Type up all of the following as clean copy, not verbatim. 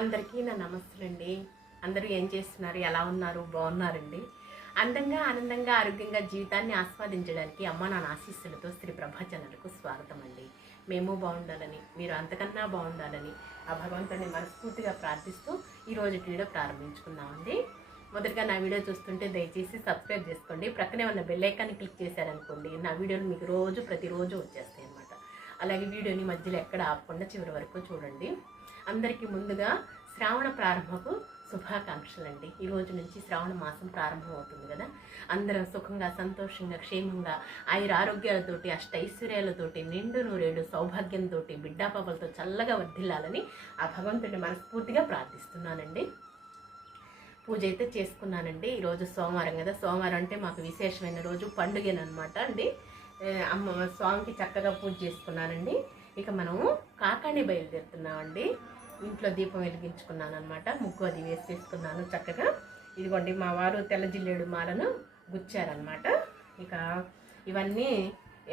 అందరికీ నా నమస్తేనండి. అందరూ ఏం చేస్తున్నారు, ఎలా ఉన్నారు, బాగున్నారండి? అందంగా ఆనందంగా ఆరోగ్యంగా జీవితాన్ని ఆస్వాదించడానికి అమ్మ నాన్న ఆశీస్సులతో శ్రీ ప్రభా ఛానల్కు స్వాగతం అండి. మేము బాగుండాలని, మీరు అంతకన్నా బాగుండాలని ఆ భగవంతుడిని మనస్ఫూర్తిగా ప్రార్థిస్తూ ఈరోజు వీడియో ప్రారంభించుకున్నామండి. మొదటిగా నా వీడియో చూస్తుంటే దయచేసి సబ్స్క్రైబ్ చేసుకోండి. ప్రక్కనే ఉన్న బెల్ ఐకాన్ని క్లిక్ చేశారనుకోండి, నా వీడియోలు మీకు ప్రతిరోజు వచ్చేస్తాయి అన్నమాట. అలాగే వీడియోని మధ్యలో ఎక్కడ ఆపకుండా చివరి వరకు చూడండి. అందరికీ ముందుగా శ్రావణ ప్రారంభపు శుభాకాంక్షలు అండి. ఈ రోజు నుంచి శ్రావణ మాసం ప్రారంభం అవుతుంది కదా. అందరం సుఖంగా, సంతోషంగా, క్షేమంగా, ఆరోగ్యాలతోటి, అష్టైశ్వర్యాలతోటి, నిండు నూరేడు సౌభాగ్యంతో, బిడ్డాపాపలతో చల్లగా వర్ధిల్లాలని ఆ భగవంతుడిని మనస్ఫూర్తిగా ప్రార్థిస్తున్నానండి. పూజ అయితే చేసుకున్నానండి. ఈరోజు సోమవారం కదా. సోమవారం అంటే మాకు విశేషమైన రోజు, పండుగనమాట అండి. అమ్మ స్వామికి చక్కగా పూజ చేసుకున్నానండి. ఇక మనము కాకాణి బయలుదేరుతున్నామండి. ఇంట్లో దీపం వెలిగించుకున్నాను అనమాట. ముగ్గు అది వేసేసుకున్నాను చక్కగా. ఇదిగోండి మా వారు తెల్ల జిల్లేడు మాలను గుచ్చారనమాట. ఇక ఇవన్నీ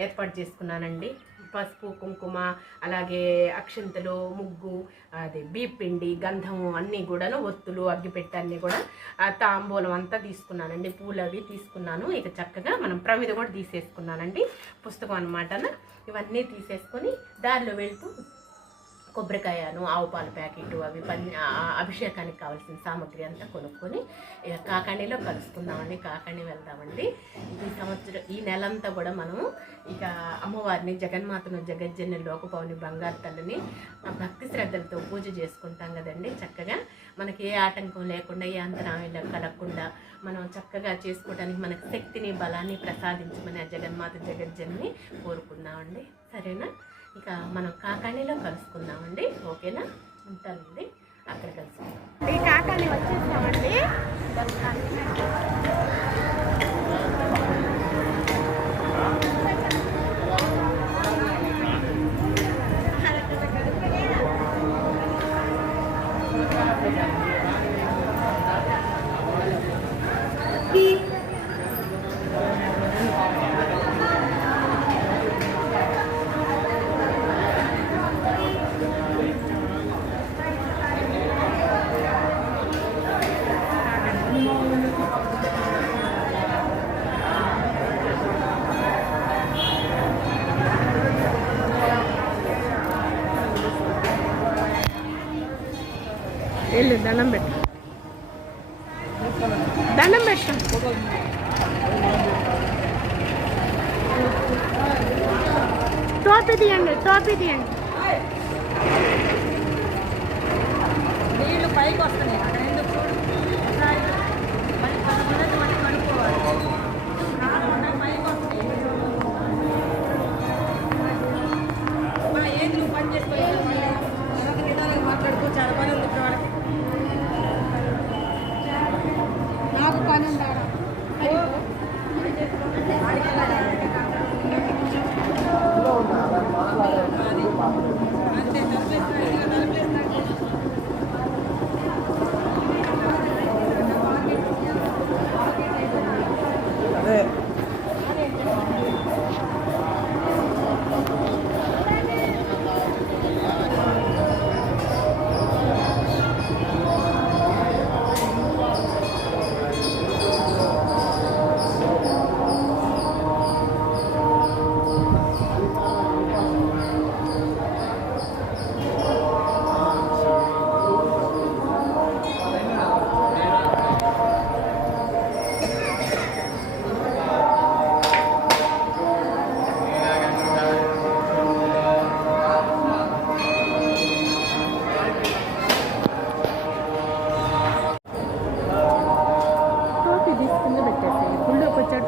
ఏర్పాటు చేసుకున్నానండి. పసుపు, కుంకుమ, అలాగే అక్షింతలు, ముగ్గు, అది బీపిండి, గంధము అన్నీ కూడాను, ఒత్తులు, అగ్గిపెట్టె అన్నీ కూడా తాంబూలం అంతా తీసుకున్నానండి. పూలు అవి తీసుకున్నాను. ఇక చక్కగా మనం ప్రమిద కూడా తీసేసుకున్నానండి. పుస్తకం అనమాట. ఇవన్నీ తీసేసుకొని దారిలో వెళ్తూ కొబ్బరికాయను, ఆవు పాల ప్యాకెట్, అవి అభిషేకానికి కావాల్సిన సామాగ్రి అంతా కొనుక్కొని కాకాణిలో కలుసుకుందామండి. కాకాణి వెళ్దామండి. ఈ నెలంతా కూడా మనం ఇక అమ్మవారిని, జగన్మాతను, జగజ్జన్ని, లోకపౌని, బంగారు తల్లిని భక్తి శ్రద్ధలతో పూజ చేసుకుంటాం కదండి. చక్కగా మనకి ఏ ఆటంకం లేకుండా, ఏ అంతరాయం కలగకుండా మనం చక్కగా చేసుకోవడానికి మనకు శక్తిని, బలాన్ని ప్రసాదించమని ఆ జగన్మాత, జగజ్జన్ని కోరుకుందామండి. సరేనా? ఇక మనం కాకాణిలో కలుసుకుందామండి. ఓకేనా? ఉంటానండి. అక్కడ కలుసుకుందాం. ఈ కాకాణి వచ్చేసామండి. వెళ్ళు, దండం పెట్టు, దండం పెట్టు. టోపీ తీయండి, టోపీ తీయండి. నీళ్ళు పైకి వస్తున్నాయి. అక్కడ ఎందుకు కనుక్కోవాలి. పైకి వస్తున్నాయి. ఏది నువ్వు పని చేసుకోవాలి. మళ్ళీ నిదానంగా మాట్లాడుకో. చాలా పని ఉంది ఇప్పుడు వాళ్ళకి. నాకు పని ఉండాలి. అంతే తలపేస్తాను.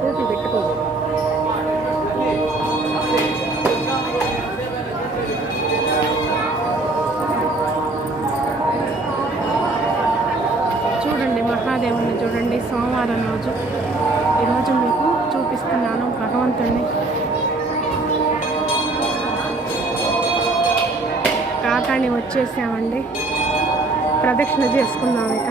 టోపీ పెట్టుకోదు. చూడండి మహాదేవుని చూడండి. సోమవారం రోజు ఈరోజు మీకు చూపిస్తున్నాను భగవంతుడిని. కాకాణి వచ్చేసామండి. ప్రదక్షిణ చేసుకున్నాం. ఇక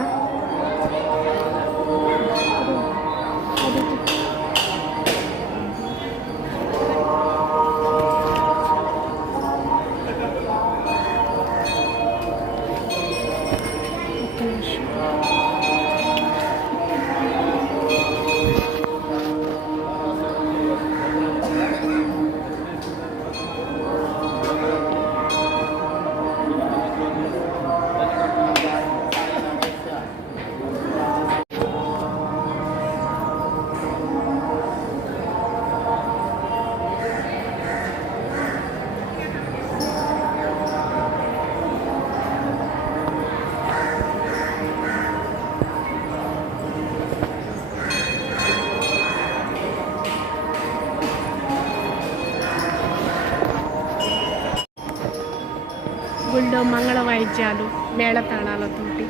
ఏదో మంగళ వాయిద్యాలు మేళతాళాలతోటి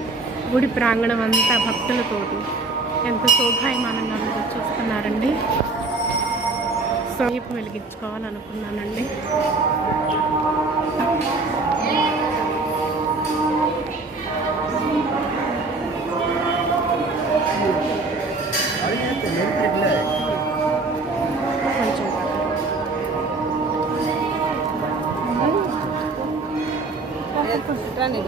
గుడి ప్రాంగణం అంతా భక్తులతోటి ఎంత శోభాయమానంగా మీరు చూస్తున్నారండి. దీపం వెలిగించుకోవాలనుకున్నానండి. రండి.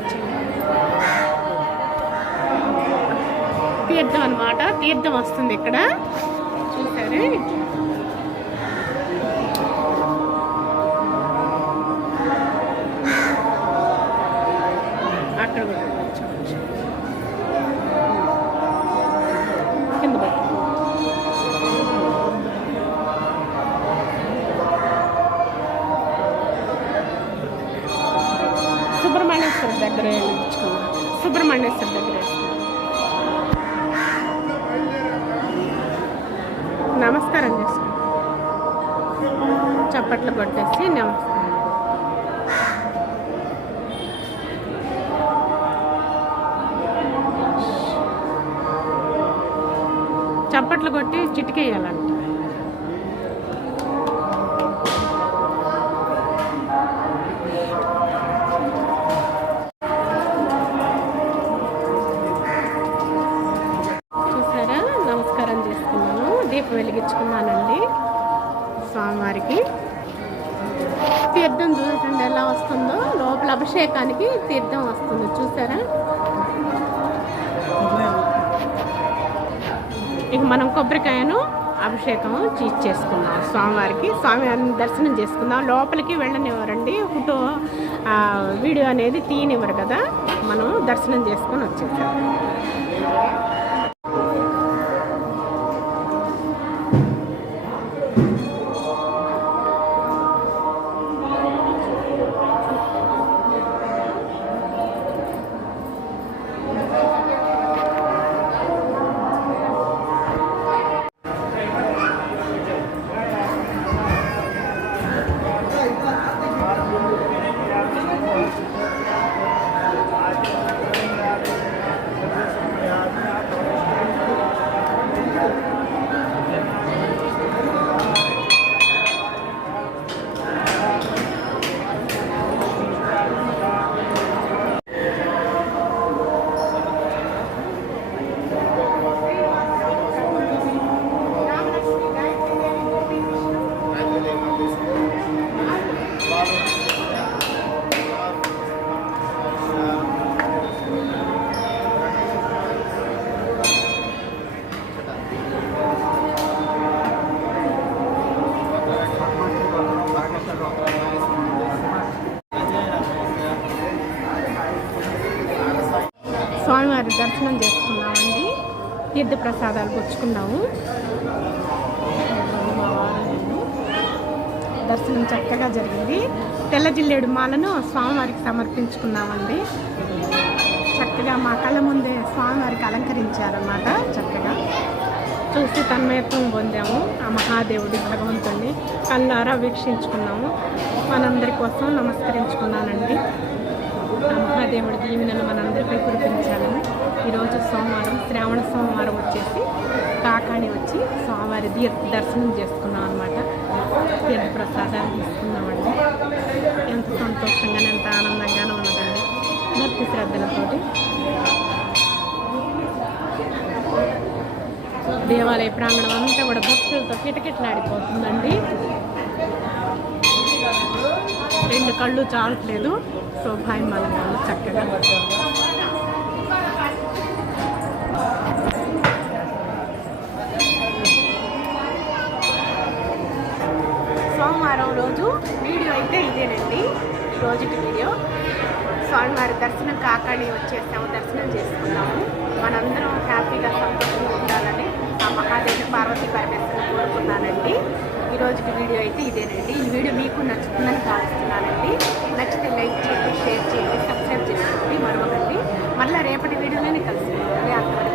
వచ్చాము. తీర్థం అన్నమాట, తీర్థం వస్తుంది ఇక్కడ చూసారే. అక్కడ కూడా కూర్చోవచ్చు. కింద పెట్టు. సుబ్రహ్మణ్యేశ్వర దగ్గర వేయించుకున్నాం. సుబ్రహ్మణ్యేశ్వర దగ్గర నమస్కారం చేసుకోండి. చప్పట్లు కొట్టేసి నమస్కారం. చప్పట్లు కొట్టి చిటికేయాలంట. చూసారా, నమస్కారం చేసుకున్నాను, దీపం వెలిగించుకున్నానండి స్వామివారికి. తీర్థం చూడండి ఎలా వస్తుందో, లోపల అభిషేకానికి తీర్థం వస్తుంది చూసారా. ఇక మనం కొబ్బరికాయను అభిషేకం చేసుకుందాం స్వామివారికి. స్వామివారిని దర్శనం చేసుకుందాం. లోపలికి వెళ్ళనివ్వరండి, ఫోటో వీడియో అనేది తీయనివ్వరు కదా. మనం దర్శనం చేసుకొని వచ్చేసాం. స్వామివారి దర్శనం చేసుకున్నామండి, తీర్థ ప్రసాదాలు పుచ్చుకున్నాము. దర్శనం చక్కగా జరిగింది. తెల్ల జిల్లేడు మాలను స్వామివారికి సమర్పించుకున్నామండి. చక్కగా మా కళ్ళ ముందే స్వామివారికి అలంకరించారన్నమాట. చక్కగా చూసి తన్మయత్వం పొందాము. ఆ మహాదేవుడి భగవంతుడిని కళ్ళారా వీక్షించుకున్నాము. మనందరి కోసం నమస్కరించుకున్నానండి. ఆ మహాదేవుడి దీవెనలు మనందరిపై కురిపించాలని. ఈరోజు సోమవారం, శ్రావణ సోమవారం వచ్చేసి కాకాని వచ్చి స్వామివారి దర్శనం చేసుకున్నాం అనమాట. తీర్థ ప్రసాదాలు తీసుకున్నామండి. ఎంత సంతోషంగానే, ఎంత ఆనందంగానే ఉన్నదండి. భక్తి శ్రద్ధలతోటి దేవాలయ ప్రాంగణం అంతా కూడా భక్తులతో కిటకిటలాడిపోతుందండి. రెండు కళ్ళు చాలట్లేదు, శోభాయమానంగా చక్కగా. సోమవారం రోజు వీడియో అయితే ఇదేనండి. రోజుటి వీడియో. స్వామివారి దర్శనం కాకాని వచ్చేసాము, దర్శనం చేసుకున్నాము. మనందరం హ్యాపీగా సంతోషంగా ఉండాలని ఆ మహాదేవి పార్వతీ పరమేశ్వరుని కోరుకున్నానండి. ఈరోజుకి వీడియో అయితే ఇదేనండి. ఈ వీడియో మీకు నచ్చుతుందని భావిస్తున్నానండి. నచ్చితే లైక్ చేయండి, షేర్ చేయండి, సబ్స్క్రైబ్ చేసుకోండి, మరొకటి. మళ్ళీ రేపటి వీడియోలోనే కలుసుకుంటాం.